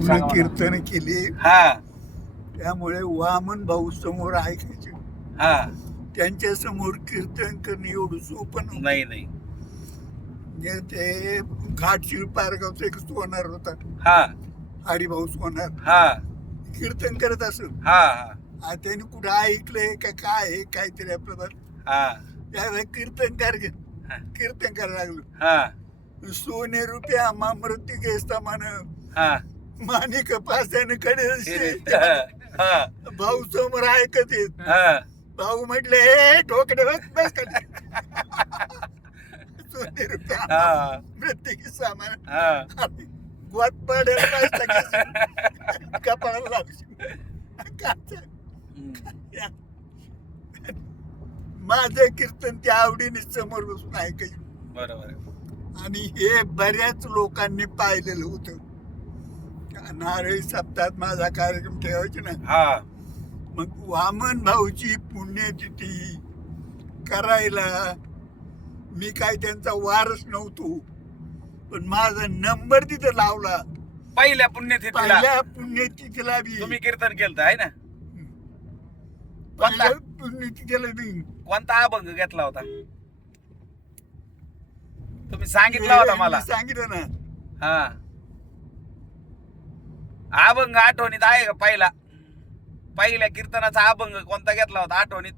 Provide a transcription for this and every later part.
कीर्तन केली. हा त्यामुळे वामन भाऊ समोर ऐकायचे. हा त्यांच्या समोर कीर्तन करणं एवढं सोपं नव्हतं. नाही नाही म्हणजे ते घाटशीळ पारगावचा एक सोनार होता, हा हरिभाऊ सोनार, हा कीर्तन करत असत. हा त्याने कुठं ऐकलंय का काय आहे काहीतरी आपलं. हा त्यावेळेस कीर्तन करायला लागलो. हा सोने रुपया मामृती के समान हा माणिक पासाने कडे हा भाऊ समोर ऐकत येत. हा भाऊ म्हटले हे ठोकडे बस बस सोने रुपया हा प्रत्येक सामान हा गोत पडेल कपाळाला लावशी. माझं कीर्तन त्या आवडीने समोर बसून ऐकायचं. बरोबर आहे. आणि हे बऱ्याच लोकांनी पाहिलेलं होतं. नारळी सप्ताहात माझा कार्यक्रम ठेवायचे ना, हा मग वामन भाऊची पुण्यतिथी करायला मी काय त्यांचा वारस नव्हतो, पण माझा नंबर तिथं लावला. पहिल्या पुण्यतिथीला पहिल्या पुण्यतिथीला बी तुम्ही कीर्तन केलं आहे ना? पहिल्या पुण्यतिथीला बी कोणता अभंग घेतला होता? तुम्ही सांगितला होता मला. सांगितलं ना. हा अभंग आठवणीत आहे का? पहिल्या कीर्तनाचा अभंग कोणता घेतला होता आठवणीत?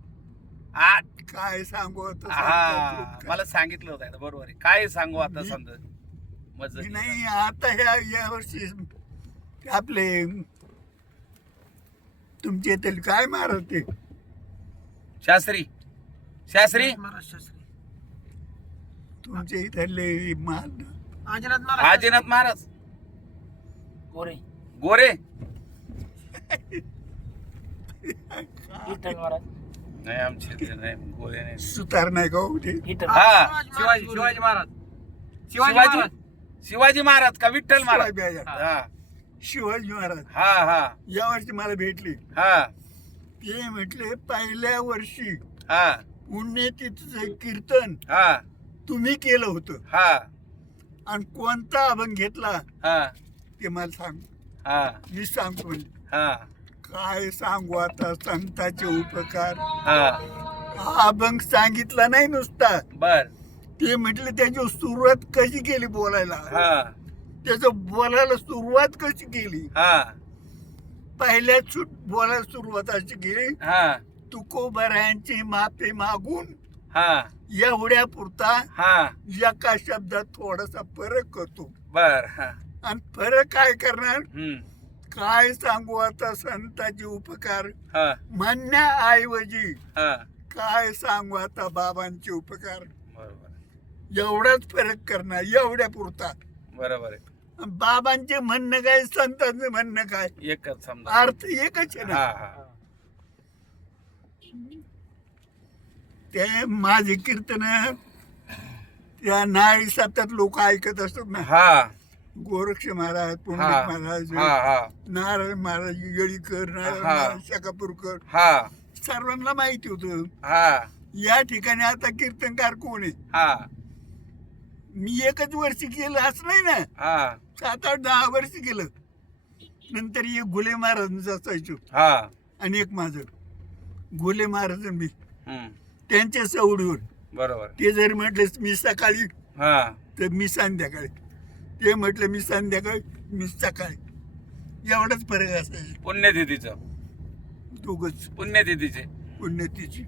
काय सांगू आता. हा मला सांगितलं होतं. बरोबर आहे. काय सांगू आता समजा नाही. आता या वर्षी आपले तुमचे ते काय महाराज ते शास्त्री तुमच्या इथले आजीनाथ महाराज गोरे नाही आमचे ते नाही, गोरे नाही. सुतार नाही का हो ते? हा शिवाजी महाराज शिवाजी महाराज का विठ्ठल महाराज? शिवाजी महाराज. हा शिवाजी महाराज हा हा या वर्षी मला भेटले. हा ते म्हटले पहिल्या वर्षी हा पुण्यतिथीचं कीर्तन हा तुम्ही केलं होतं, हा आणि कोणता अभंग घेतला हा ते मला सांग. हा मी सांगतो म्हणजे हा काय सांगू आता संतांचे उपकार. हा हा अभंग सांगितला नाही नुसता, बर ते म्हटले त्याची सुरुवात कशी केली बोलायला, हा त्याचं बोलायला सुरुवात कशी केली. हा पहिल्याच बोलायला सुरुवात अशी केली, हा तुकोबरायांची माफी मागून हा एवढ्या पुरता हा एका शब्दात थोडासा फरक करतो. बर हा आणि फरक काय करणार, हम्म काय सांगू आता संतांचे उपकार हा म्हणण्याऐवजी हा काय सांगू आता बाबांचे उपकार, बरोबर एवढाच फरक करणार एवढ्या पुरता. बरोबर आहे. बाबांचे म्हणणं काय संतांचं म्हणणं काय, एकच समजा. अर्थ एकच आहे हा ना. हा ते माझे कीर्तन त्या नाळी सतत लोक ऐकत असतात ना. हा गोरक्ष महाराज, हा पुंडलिक महाराज, हा हा नारायण महाराज येळीकर, नारायण हा. महाराज शाकापूरकर, हा सर्वांना माहिती होतं हा या ठिकाणी आता कीर्तनकार कोण आहे. हा मी एकच वर्ष केलं असं नाही ना, हा 7-8-10 वर्ष केलं. नंतर एक घुले महाराज असायचो हा आणि एक माझं घुले महाराज मी हम्म त्यांच्या सवडीवर. बरोबर ते जर म्हटले मी सकाळी हा तर मी संध्याकाळी, ते म्हटलं मी संध्याकाळी मी सकाळी, एवढाच फरक असायचा. पुण्यतिथीचं दोघच पुण्यतिथीचे पुण्यतिथी.